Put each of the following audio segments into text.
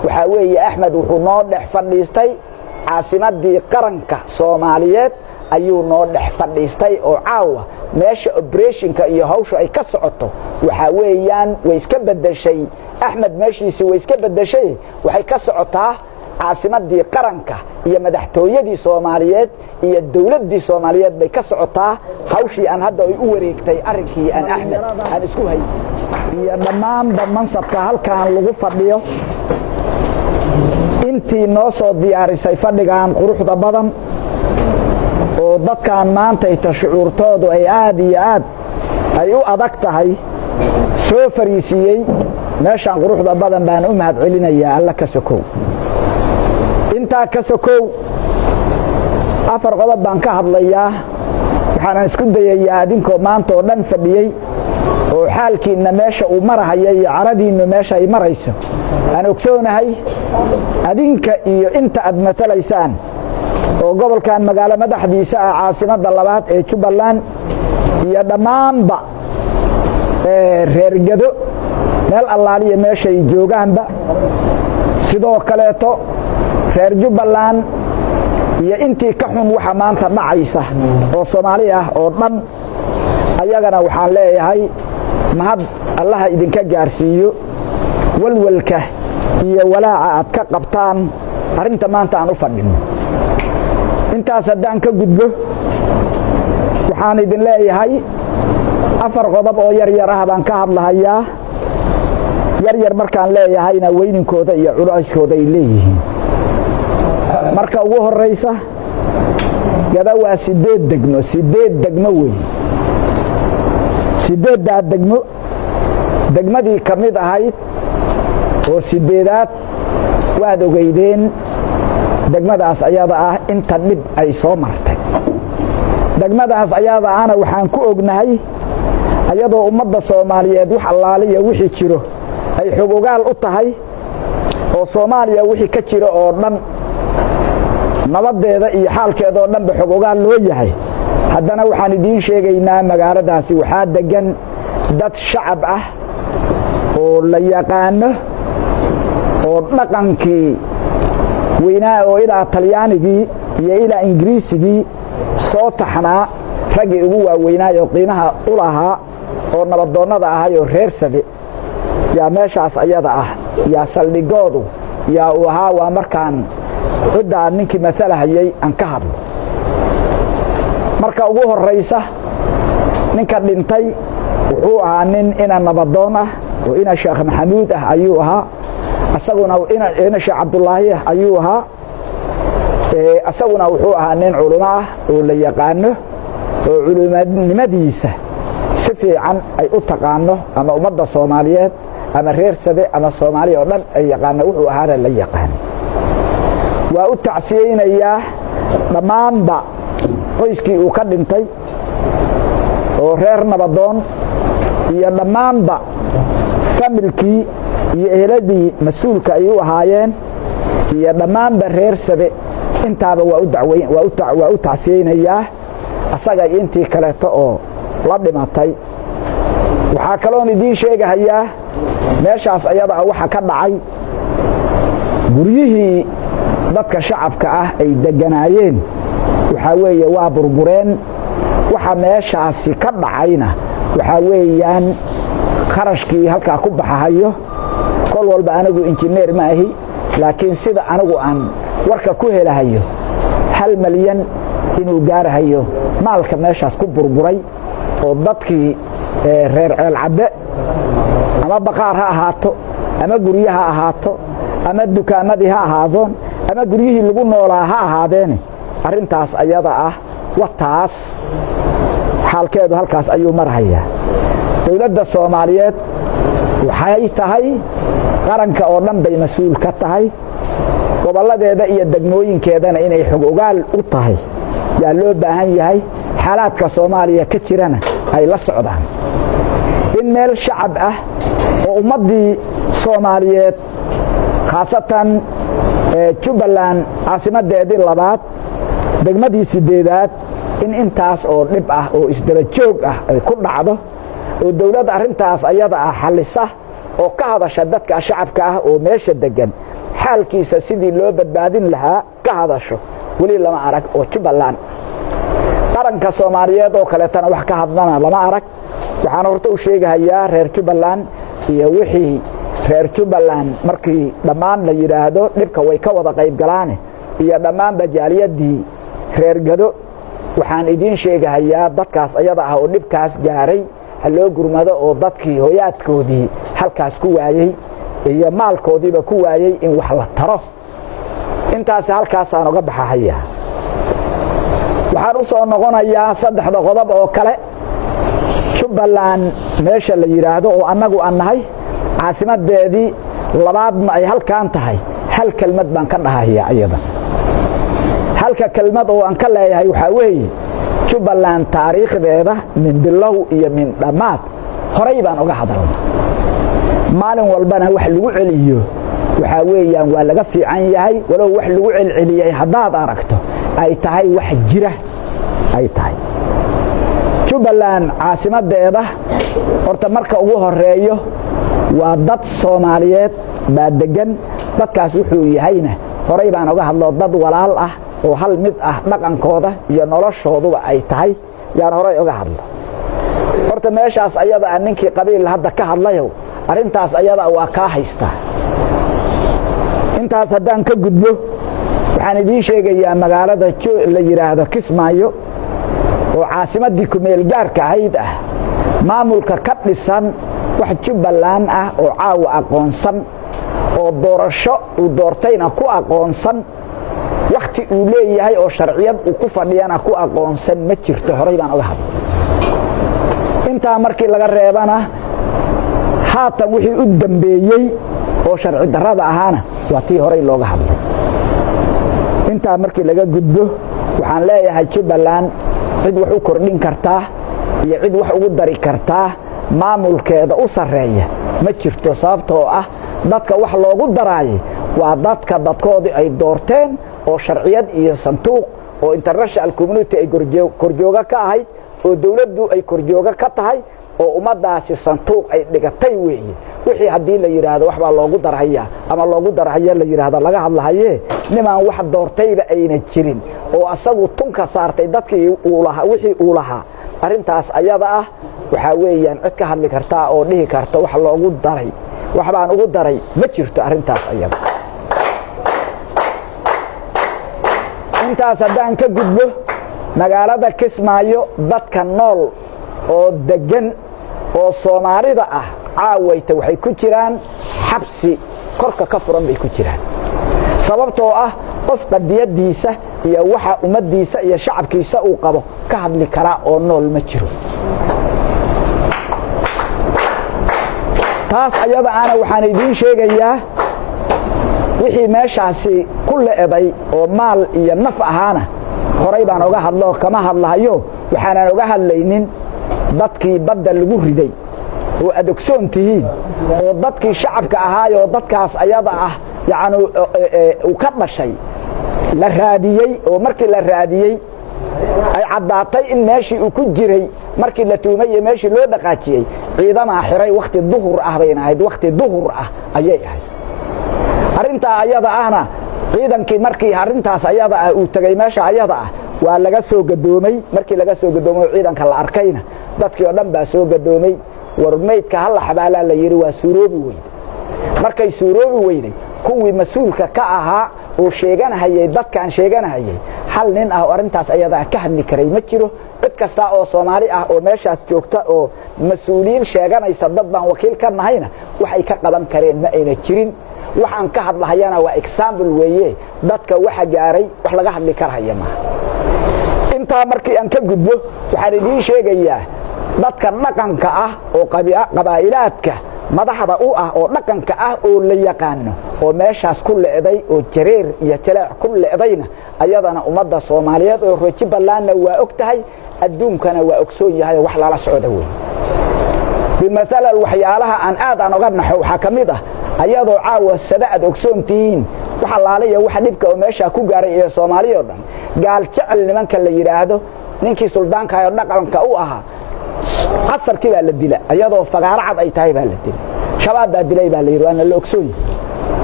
waxaa weeye axmed wuxuu noo dhex fadhiistay caasimaddii qaranka soomaaliyeed ayuu noo dhex fadhiistay oo caawa meesha obrethonka iyo hawsha ay ka socoto waxaa weeyaan way iska bedeshay axmed meeshiisii way iska bedeshay waxay ka socotaa caasimaddii qaranka iyo madaxtooyadii soomaaliyeed iyo dawladdii soomaaliyeed bay ka socotaa hawshii aan hadda ay u wareegtay arrinkii aan axmed aan isku hayay iyo dhammaanba mansabka halkaan lagu fadhiyo intii noo soo diyaarisay fadhigan quruxda badan oo dadkan maantayta shucuurtoodu ay aad iyo aad ay u adag tahay soo fariisiiyey meeshaan quruxda badan baan u mahad celinayaa alla ka sokow intaa ka sokow 4 qodob baan ka hadlayaa waxaan isku dayayaa adinkoo maanta oo dhan fadhiyey oo xaalkiina meesha uu marahaya iyo caradiinu meesha ay marayso aan ogsoonahay adinka iyo inta aad matalaysaan oo gobolkan magaalo madaxdiisa ah caasimadda labaad ee Jubbaland iyo dhammaanba reer Gado meel allaaliya meesha ay joogaanba sidoo kaleeto reer Jubbaland iyo intii ka xun waxa maanta dhacaysa oo Soomaali ah oo dhan ayagana waxaan leeyahay mahad Allah idinka gaarsiiyo walwalka iyo walaaca aad ka qabtaan arinta maanta aan u fadhino intaas haddaan ka gudbo waxaan idin leeyahay 4 qodob oo yar ah baan ka hadlahayaa yar markaan leeyahayna weyninkooda iyo culeyskooda ay leeyihiin marka ugu horeysa Gado waa 8 degmo weey 8 degmo degmadii ka mid ahayd oo 8aad waad ogeydeen degmadaas ayada ah inta dib ay soo martay degmadaas ayada ana waxaan ku ognahay ayadoo ummadda Soomaaliyeed wax allaaliya wixii jiro ay xogogaal u tahay oo Soomaaliya wixii ka jiro oo dhan nabadeeda iyo xaalkeeda oo dhan xogogaal loo yahay haddana waxaan idiin sheegaynaa magaaladaasi waxaa degan dad shacab ah oo la yaqaano oo dhaqankii weynaa oo ilaa Talyaanigii iyo ilaa Ingiriisigii soo taxnaa ragii ugu waaweynaa oo qiimaha u lahaa oo nabadoonnada ahay oo reer Sade yaa meeshaas ayada ah yaa saldhigoodu yaa u ahaa waa markaan cidda ninkii masalahayay aan ka hadlo marka ugu horeysa ninka dhintay wuxuu ahaa nin ina nabadoon ah oo ina Sheekh Maxamuud ah ayuu ahaa asaguna ina Sheekh Cabdullaahi ayuu ahaa asaguna wuxuu ahaa nin culimo ah oo la yaqaano oo culimadnimadiisa si fiican ay u taqaano ama ummadda Soomaaliyeed ama reer Sade ama Soomaaliya oo dhan ay yaqaano wuxuu ahaa la yaqaan waa u tacsiyeynayaa dhammaanba qoyskii uu ka dhintay oo reer nabadoon iyo dhammaanba familkii iyo eheladii mas'uulka ay u ahaayeen iyo dhammaanba reer Sade intaaba waa u tacsiyeynayaa asaga intii kaleeto oo la dhimatay waxaa kaloo idiin sheegayaa meeshaas ayada waxa ka dhacay guryihii dadka shacabka ah ay deganaayeen waxa weeye waa burbureen waxa meeshaasi ka dhacayna waxa weeyaan qarashkii halka ku baxayo kol walba anagu injineer ma ahi laakiin sida anagu aan warka ku helahayo 1 milyan inuu gaarahayo maalka meeshaas ku burburay oo dadkii reer ceel cadde ama baqaar ha ahaato ama guryaha ahaato ama dukaamadii ha ahaadoon ama guryihii lagu noolaa ha ahaadeen arintaas ayada ah wataas xaalkeedu halkaas ayuu marhayaa dawladda Soomaaliyeed waxay tahay qaranka oo dhan bay mas'uul ka tahay goboladeeda iyo degmooyinkeedana inay xog ogaal u tahay yaa loo baahan yahay xaaladka Soomaaliya ka jirana ay la socdaan in meel shacab ah oo ummadii Soomaaliyeed khaasatan Jubbaland caasimadeedii labaad degmadii 8aad in intaas oo dhib ah oo isdaba joog ah ay ku dhacdo oo dawladda arintaas ayada ah xalisa oo ka hadasha dadka shacabka ah oo meesha degan xaalkiisa sidii loo badbaadin lahaa ka hadasho weli lama arag oo Jubbaland qaranka Soomaaliyeed oo kaleetana wax ka hadlana lama arag waxaan horta u sheegayaa reer Jubbaland iyo wixii reer Jubbaland markii dhammaan la yiraahdo dhibka way ka wada qayb galaan iyo dhammaan bajaaliyadii reer Gado waxaan idin sheegayaa dadkaas ayada ah oo dhibkaas gaaray haloo gurmado oo dadkii hooyaadkoodii halkaas ku waayay iyo maalkoodiiba ku waayay in wax la taro intaas halkaas aan uga baxayaa waxaan u soo noqonayaa saddexda qodob oo kale Jubbaland meesha la yiraahdo oo annagu annahay caasimadeedii labaadna ay halkaan tahay hal kelmad baan ka dhahayaa ayada halka kelmad oo aan ka leeyahay waxa weeye Jubbaland taariikhdeeda min bilow iyo min dhamaad horay baan uga hadalnaa maalin walbana wax lagu celiyo waxa weeyaan waa laga fiican yahay walow wax lagu celceliyay hadaad aragto ay tahay wax jira ay tahay Jubbaland caasimadeeda horta marka ugu horeeyo waa dad Soomaaliyeed baa degan dadkaas wuxuu yahayna horay baan uga hadlo dad walaal ah oo hal mid ah dhaqankooda iyo noloshooduba ay tahay yaan horay uga hadlo horta meeshaas ayada ninkii qabiil hadda ka hadlayo arintaas ayada waa ka haystaa intaas haddaan ka gudbo waxaan idin sheegayaa magaalada la yiraahdo Kismaayo oo caasimadii ku meel gaarka ahayd ah maamulka ka dhisan wax Jubbaland ah oo caawa aqoonsan oo doorasho uu doortayna ku aqoonsan waqti uu leeyahay oo sharciyad uu ku fadhiyana ku aqoonsan ma jirto horay baan uga hadlay inta markii laga reebana haatan wixii u dambeeyay oo sharci darrada ahaana waa tii horay looga hadlay inta markii laga gudbo waxaan leeyahay Jubbaland cid wax u kordhin kartaa iyo cid wax ugu dari kartaa maamulkeeda u sareeya ma jirto sababtoo ah dadka wax loogu daraayay waa dadka dadkoodii ay doorteen oo sharciyad iyo sanduuq oo international community ay korjooga ka ahayd oo dawladdu ay korjooga ka tahay oo ummadaasi sanduuq ay dhigatay weeye wixii hadii la yiraahdo wax baa loogu daraya ama loogu daraya la yiraahdo laga hadlahaye niman wax doortayba ayna jirin oo asagu tunka saartay dadkii uu lahaa wixii uu lahaa arintaas ayada ah waxa weeyaan cid ka hadli karta oo dhihi karta wax loogu daray wax baan ugu daray ma jirto arintaas ayada intaas haddaan ka gudbo magaalada Kismaayo dadka nool oo degan oo Soomaalida ah caawayta waxay ku jiraan xabsi korka ka furan bay ku jiraan sababtoo ah qof qadiyadiisa iyo waxa ummadiisa iyo shacabkiisa uu qabo ka hadli kara oo nool ma jiro taas ayada ana waxaan idin sheegayaa wixii meeshaasi ku leeday oo maal iyo naf ahaana horay baan uga hadlo kama hadlahayo waxaan uga hadlaynin dadkii badda lagu riday oo adogsoontihiin oo dadkii shacabka ahaayo dadkaas ayada ah yaani uu ka dhashay la raadiyay oo markii la raadiyay ay cadaatay in meeshii uu ku jiray markii la tuumay meeshii loo dhaqaajiyay ciidamada xiray waqti duhur ah bayna ahayd waqti duhur ah ayay ahayd arinta ayada ahna ciidankii markii arintaas ayada ah uu tagay meesha ayada ah waa laga soo gadoomay markii laga soo gadoomo ciidanka la arkayna dadkii oo dhan baa soo gadoomay warmeydka hal xabaala la yiri waa suuroobi weyd markay suuroobi weyday kuwii mas'uulka ka ahaa oo sheeganayay dadkan sheeganayay hal nin ah oo arintaas ayada ka hadli karay ma jiro cid kasta oo Soomaali ah oo meeshaas joogta oo mas'uuliin sheeganaysa dad baan wakiil ka nahayna waxay ka qaban kareen ma ayna jirin waxaan ka hadlayana waa example weeye dadka waxa gaaray wax laga hadli karaya ma inta markii aan ka gudbo waxaan idin sheegayaa dadka dhaqanka ah oo qabaa'ilaadka madaxda u ah oo dhaqanka ah oo la yaqaano oo meeshaas ku leeday oo jareer iyo talaac ku leedayna ayadana ummadda Soomaaliyeed oo Jubbaland waa ogtahay adduunkana waa ogsoon yahay wax la socdo weey bimathala waxyaalaha aan aad aan uga naxo waxa kamid ah ayadoo caawa sadaad ogsoontiin waxa laalayo waxa dhibka oo meesha ku gaaray ee Soomaaliyeed dhan gaal jecel nimanka la yiraahdo ninkii suldaanka ayo dhaqanka u ahaa qasarkii baa la dilay ayadoo fagaaro cad ay tahay baa la dilay shabaab baa dilay baa la yiri waana la ogsoon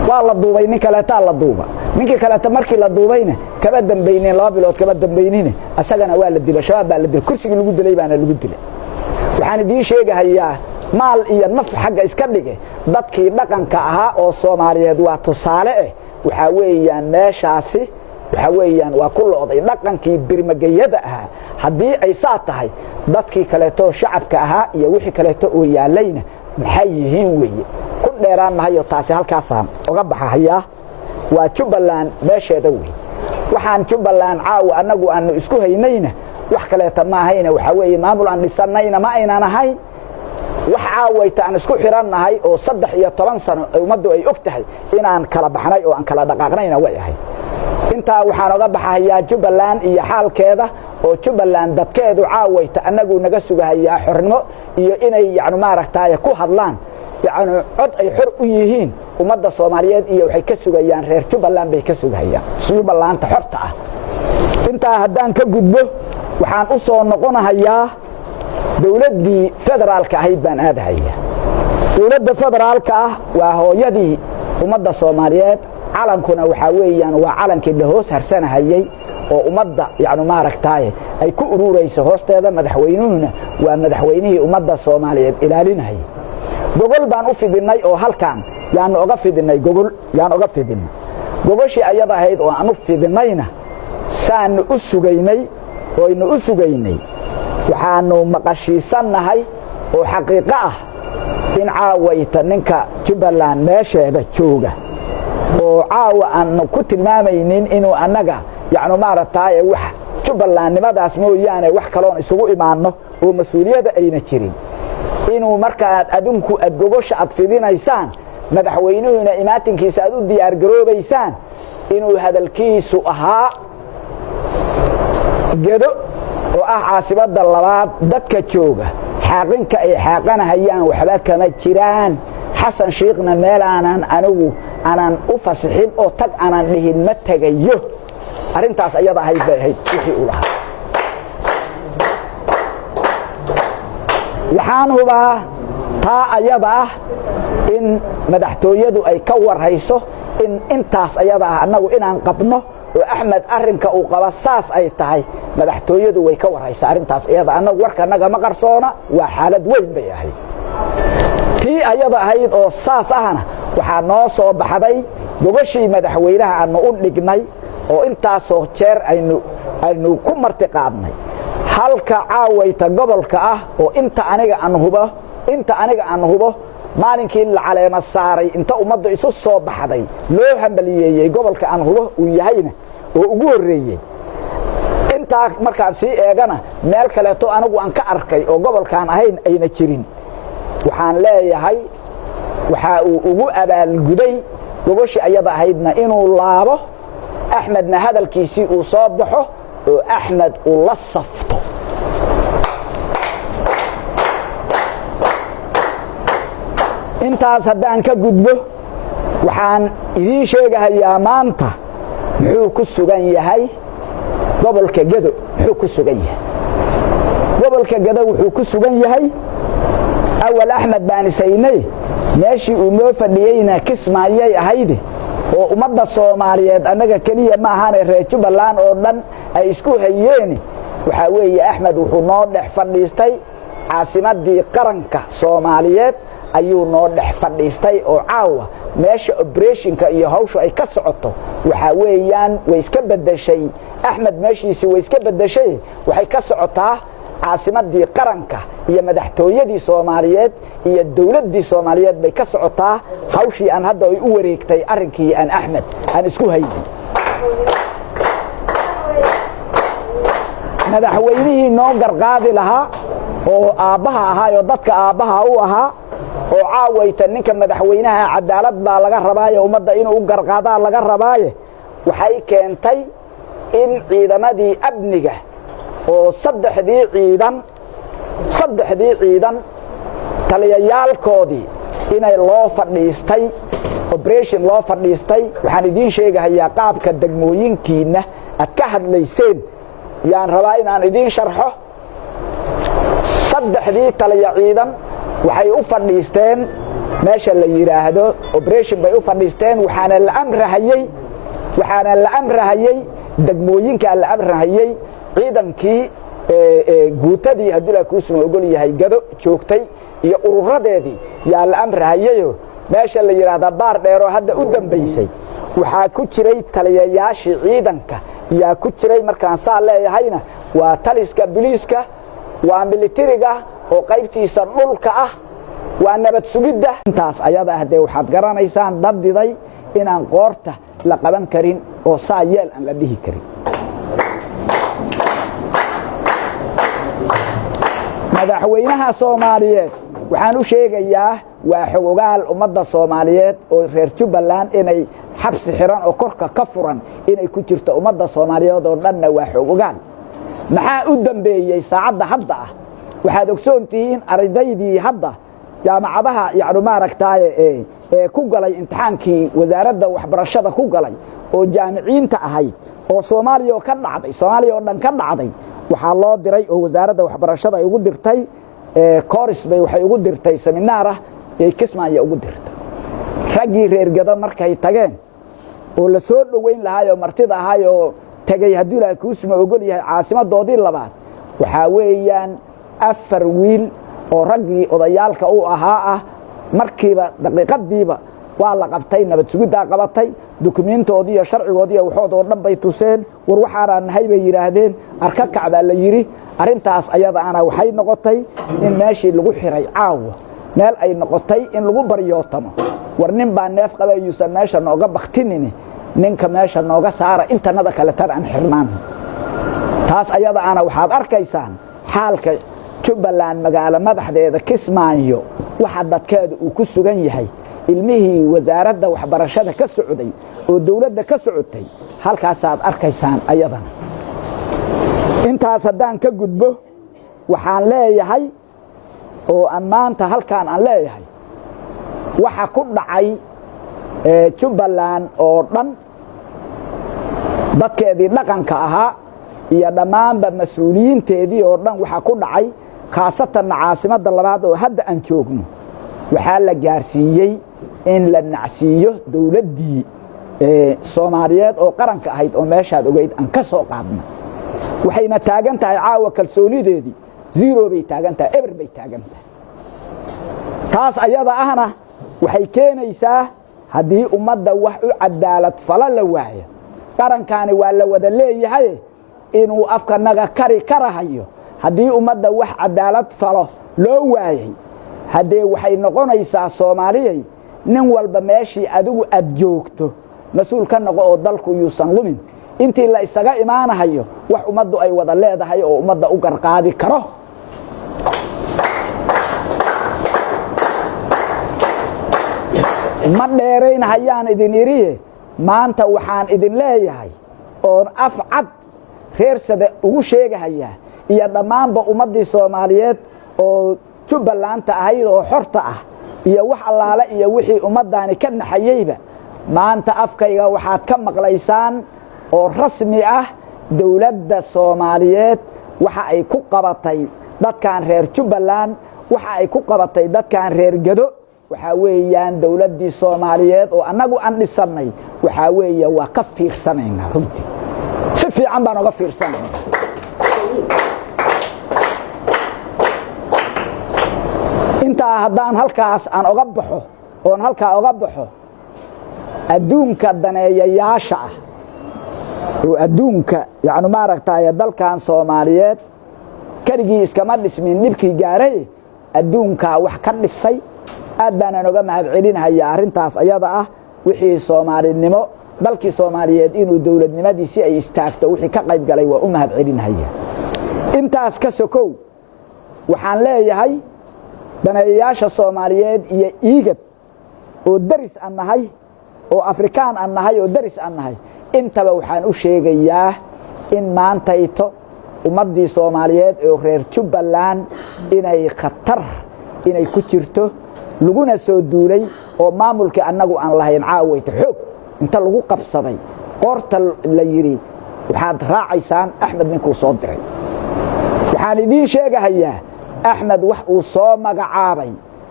waa la duubay nin kaleetaa la duuba ninkii kaleeta markii la duubayna kaba dambayneen 2 bilood kaba dambayneen asagana waa la dilay shabaab baa la dilay kursigii lagu dilay baana lagu dilay waxaan idin sheegahayaa maal iyo naf xagga iska dhige dadkii dhaqanka ahaa oo Soomaaliyeed waa tusaale waxa weeyaan meeshaasi waxa weeyaan waa ku looday dhaqankii birmagayada ahaa hadii ay saa tahay dadkii kaleeto shacabka ahaa iyo wixii kaleeto oo yaalayna maxay yihiin weeye ku dheeraan mahayo taasi halkaasaan uga baxayaa waa Jubbaland meesheeda weey waxaan Jubbaland caawa anagu aanu isku haynayna wax kaleeto ma ahayna waxa weeye maamul aan dhisanayna ma aynan ahayn wax caawayta aan isku xirannahay oo 13 sano ummaddu ay og tahay inaan kala baxnay oo aan kala dhaqaaqnayna way ahay inta waxaan uga baxayaa Jubbaland iyo xaalkeeda oo Jubbaland dadkeedu caawayta anagu naga sugahayaa xornimo iyo inay yaanu maaragtay ku hadlaan yaanu cod ay xor u yihiin ummadda Soomaaliyeed iyo waxay ka sugayaan reer Jubbaland bay ka sugayaan Jubbaland xorta ah inta haddaan ka gudbo waxaan u soo noqonayaa dawladii federaalka ahayd baan aadahayaa dawladda federaalka ah waa hooyadii ummadda Soomaaliyeed calankuna waxa weeyaan waa calankii hoos harsanahayay oo ummadda yaanu maaragtay ay ku ururayso hoosteeda madaxweynuhuna waa madaxweynihii ummadda Soomaaliyeed ilaalinayay gogol baan u fidinay oo halkaan yaan uga fidinay gogoshii ayada ahayd oo aan u fidinayna saan u sugaynay oo inu u sugaynay waxaanu maqashiisanahay oo xaqiiqo ah in caawayta ninka Jubbaland meesheeda jooga oo caawa aan ku tilmaamaynin inuu anaga yaanu maaragtay wax Jubbaland nimadaas mooyaane wax kale oo isugu imaano oo mas'uuliyada ayna jirin inuu markaa adinku adgogosha ad fidinaysaan madaxweynuhuna imaatinkiisa aad u diyaar garoobaysaan inuu hadalkiisu ahaa gedo oo ah caasibada labaad dadka jooga xaqinka ay xaqanahayaan waxba kama jiraan xasan sheekhna meelaanan anigu aanan u fasixin oo tag aanan dhihin ma tagayo arintaas ayada ahayd wixii u lahaa waxaan hubaa taa ayada ah in madaxtooyadu ay ka warhayso in intaas ayada ah anagu inaan qabno oo Axmed arinka uu qaba saas ay tahay madaxtooyadu way ka warhaysaa arintaas iyada anagu warkanaga ma qarsoona waa xaalad weyn bay ahayd tii ayada ahayd oo saas ahna waxa noo soo baxday gogashii madaxweynaha aanu u dhignay oo intaas oo jeer aynu ku martiqaadnay halka caawayta gobolka ah oo inta aniga aan hubo maalinkii la caleema saaray inta ummadda isu soo baxday loo hambaliyeeyay gobolka aan hubo uu yahayna oo ugu horeeyay inta markaan si eegana meel kale to anigu aan ka arkay oo gobolkaan ahayn ayna jirin waxaan leeyahay waxa uu ugu abaalguday gogoshi ayada ahaydna inuu laabo Axmedna hadalkiisii uu soo baxo oo Axmed uu la safto intaas haddaan ka gudbo waxaan idin sheegayaa maanta muxuu ku sugan yahay gobolka Gedo wuxuu ku sugan yahay awal Axmed baan saynay meeshii uu noo fadhiyayna kismaayay ahayd oo ummadda Soomaaliyeed anaga kaliya ma ahaan reer Jubbaland oo dhan ay isku hayeen waxa weeye Axmed wuxuu noo dhex fadhiistay caasimadii qaranka Soomaaliyeed ayuu noo dhex fadhiistay oo caawa meesha operationka iyo hawsha ay ka socoto waxa weeyaan way iska bedeshay Axmed meeshiisi way iska bedeshay waxay ka socotaa caasimadii qaranka iyo madaxtooyadii Soomaaliyeed iyo dawladii Soomaaliyeed bay ka socotaa hawshii aan hadda ay u wareegtay arinkii aan Axmed aan isku haynay madaxweynihii noo garqaadi lahaa oo aabaha ahaa oo dadka aabaha u ahaa oo caawayta ninka madaxweynaha cadaalad baa laga rabaayo ummadda inuu garqaada laga rabaayo waxay keentay in ciidamadii amniga oo saddexdii ciidan taliyayaalkoodii inay loo fadhiistay operation loo fadhiistay waxaan idin sheegayaa qaabka degmooyinkiina aad ka hadlayseen yaan rabaa inaan idin sharxo saddexdii taliya ciidan waxay u fadhiisteen meesha la yiraahdo operation bay u fadhiisteen waxaana la amrahayay degmooyinka la amrahayay ciidankii guutadii haddii la ku soo ogol yahay gado joogtay iyo ururadeedii yaa la amrahayayo meesha la yiraahdo baar dheero hadda u dambeysay waxaa ku jiray taliyayaashii ciidanka yaa ku jiray markaan saa leeyahayna waa taliska booliiska waa militariga oo qaybtiisa dhulka ah waa nabad sugidda intaas ayada ahde waxaad garanaysaan dadiday inaan qoorta la qaban karin oo saa yeel aan la dhihi karin madaxweynaha Soomaaliyeed waxaan u sheegayaa waa xogogaal ummadda Soomaaliyeed oo reer Jubbaland inay xabsi xiran oo korka ka furan inay ku jirto ummadda Soomaaliyeed oo dhanna waa xogogaal maxaa u dambeeyay saacada hadda ah waxaad ogsoontihiin ardaydii hadda jaamacadaha yaanu maaragtay ku galay imtixaankii wasaaradda waxbarashada ku galay oo jaamiciinta ahayd oo Soomaaliya oo dhan ka dhacday waxaa loo diray oo wasaaradda waxbarashada ay ugu dirtay course bay waxay ugu dirtay seminar ah ee Kismaayo ugu dirtay ragii reer gado markay tageen oo la soo dhaweyn lahaay oo martida ahaay oo tagay hadii la ku soo ogol yahay caasimadoodii labaad waxa weeyaan 4 wiil oo ragii odayaalka u ahaa markiiba daqiiqadiiba waa la qabtay nabad sugidda qabatay dokumentoodii iyo sharcigoodii waxooda dhan bay tuseen war waxaan nahay bay yiraahdeen arka kacba la yiri arintaas ayada ana waxay noqotay in meeshii lagu xiray caawa meel ay noqotay in lagu baryootamo war nin baa neef qabayuusan meesha nooga baqtinini ninka meesha nooga saara intanada kale tar aan xirnaan taas ayada ana waxaad arkaysaan xaalka Jubbaland magaalo madaxdeeda Kismaayo waxa dadkeedu uu ku sugan yahay ilmihii wasaaradda waxbarashada ka socday oo dawladda ka socotay halkaas aad arkaysaan ayadana intaas haddaan ka gudbo waxaan leeyahay oo maanta halkaan aan leeyahay waxa ku dhacay Jubbaland oo dhan dadkeedii dhaqanka ahaa iyo dhammaanba mas'uuliyiinteedii oo dhan waxa ku dhacay khaasatan caasimadda labaad oo hadda aan joogno waxaa la gaarsiiyay in la nacsiiyo dawladdii Soomaaliyeed oo qaranka ahayd oo meeshaad ogeyd aan ka soo qaadno waxayna taagan tahay caawa kalsoonideedii zero bay taagan tahay ever bay taagan tahay taas ayada ahna waxay keenaysaa haddii ummadda wax u cadaalad fala la waayo qarankaani waa la wada leeyahay inuu afkanaga kari karahayo haddii ummadda wax cadaalad falo loo waayay haddee waxay noqonaysaa Soomaaliyay nin walba meeshii adigu aad joogto mas'uul ka noqo oo dalku yuusan lumin intii la isaga imaanayo wax ummaddu ay wada leedahay oo ummadda u garqaadi karo ma dheeraynayaan idin iriye maanta waxaan idin leeyahay oo afcad reersada ugu sheegahaya iyo dhammaanba ummadii Soomaaliyeed oo Jubbaland ahayd oo xorta ah iyo wax allaale iyo wixii ummadani ka naxayayba maanta afkayga waxaad ka maqlaysaan oo rasmi ah dawladda Soomaaliyeed waxa ay ku qabatay dadkan reer Jubbaland waxa ay ku qabatay dadkan reer Gado waxa weeyaan dawladdii Soomaaliyeed oo anagu aan dhisanay waxa weeyaa waa ka fiirsanayna runtii si fiican baan uga fiirsanay inta haddaan halkaas aan uga baxo oo halka uga baxo adduunka daneeyayaasha ah oo adduunka yaani maaragtay dalkan Soomaaliyeed karigii iskama dhismin nibkii gaaray adduunka wax ka dhisay aad baan uga mahad celinayaa arintaas ayada ah wixii Soomaalinimo dalkii Soomaaliyeed inuu dawladnimadiisii ay istaagto wixii ka qayb galay waa u mahad celinayaa intaas ka sokow waxaan leeyahay daneeyayaasha Soomaaliyeed iyo iigad oo daris aan nahay oo Afrikaan aan nahay oo daris aan nahay intaba waxaan u sheegayaa in maanta ito ummadii Soomaaliyeed ee reer Jubbaland inay khatar inay ku jirto laguna soo duulay oo maamulka anagu aan lahayn caawayta xoog inta lagu qabsaday qorta la yiri waxaad raacaysaan Axmed ninkuu soo diray waxaan idin sheegayaa Axmed wax uu soo magacaabay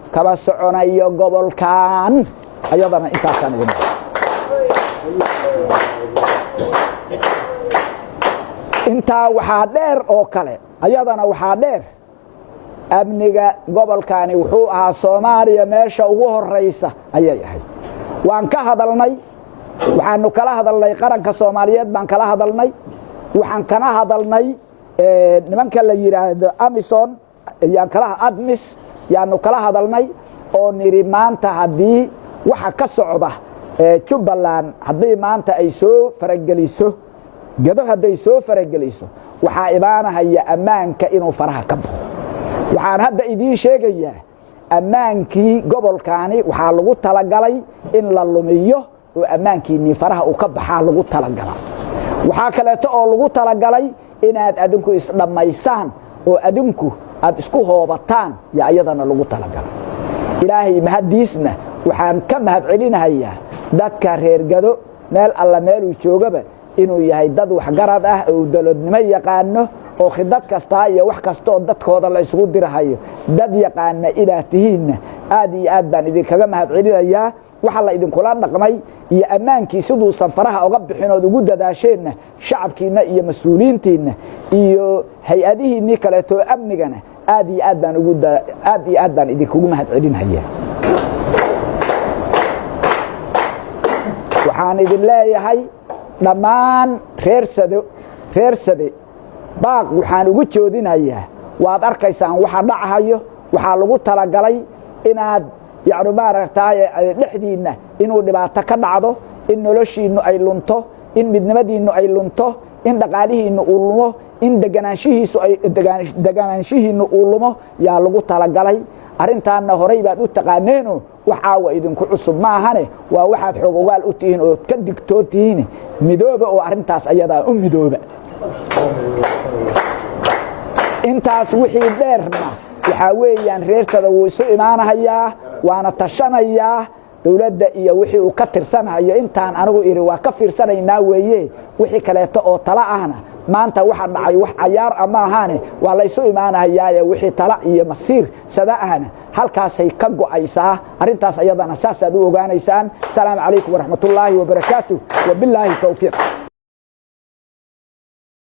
kaba soconayo gobolkan ayadana intaasaan idin intaa waxaa dheer oo kale ayadana waxaa dheer amniga gobolkani wuxuu ahaa Soomaaliya meesha ugu horeysa ayay ahayd waan ka hadalnay waxaanu kala hadalnay qaranka Soomaaliyeed baan kala hadalnay waxaan kana hadalnay nimanka la yiraahdo Amison yaan kala admis yaanu kala hadalnay oo niri maanta hadii waxa ka socda Jubbaland hadii maanta ay soo farageliso gado hadii soo farageliso waxa ibaanahaya ammaanka inuu faraha ka baxo waxaan hadda idin sheegayaa ammaankii gobolkaani waxa lagu talagalay in la lumiyo oo ammaankii faraha uu ka baxaa lagu talagalay waxa kale oo lagu talagalay inaad adinku isdhamaysaan oo adinku aad isku hoobataan ya ayadana lagu talagalay ilaahay mahadiisna waxaan ka mahad celinayaa dadka reer gado meel alla meel uu joogaba inuu yahay dad wax garad ah oo dawladnimo yaqaano oo khidad kasta iyo wax kasta oo dadkooda la isugu dirahayo dad yaqaana ilaatihiina aad iyo aad baan idin kaga mahad celinayaa waxa la idin kula dhaqmay iyo ammaankii sidoo sanfaraha uga bixinood ugu dadaasheena shacabkiina iyo mas'uuliyiintiina iyo hay'adihiina kale to amnigana aad iyo aad baan idin kugu mahad celinayaa waxaan idin leeyahay dhammaan reer sade baaq waxaan ugu joodinayaa waad arkaysaan waxa dhacayo waxa lagu talagalay inaad yacni maaragtay dhexdiina inuu dhibaato ka dhacdo in noloshiinu ay lunto in midnimadiinu ay lunto in dhaqaalihiinu uu lumo in deganaanshihiinu uu lumo yaa lagu talagalay arintaana horay baad u taqaaneeno waxa waa idinku cusub ma ahane waa waxaad xoog ogaal u tihiin oo ka digtootihiin midooba oo arintaas ayada u midooba intaas wixii dheerna waxa weeyaan reertada uu isu imaanayaa waana tashanayaa dawladda iyo wixii uu ka tirsanayo intaan anigu iri waa ka fiirsanaynaa weeye wixii kale oo tala ahna maanta waxa dhacay wax cayaar ama ahane waa la isu imaanayaa wixii tala iyo masiir sada ahna halkaasay ka go'aysaa arintaas ayadana saasaad u ogaanaysaan salaamu calaykum wa rahmatullaahi wa barakaatuh wa billaahi tawfiiq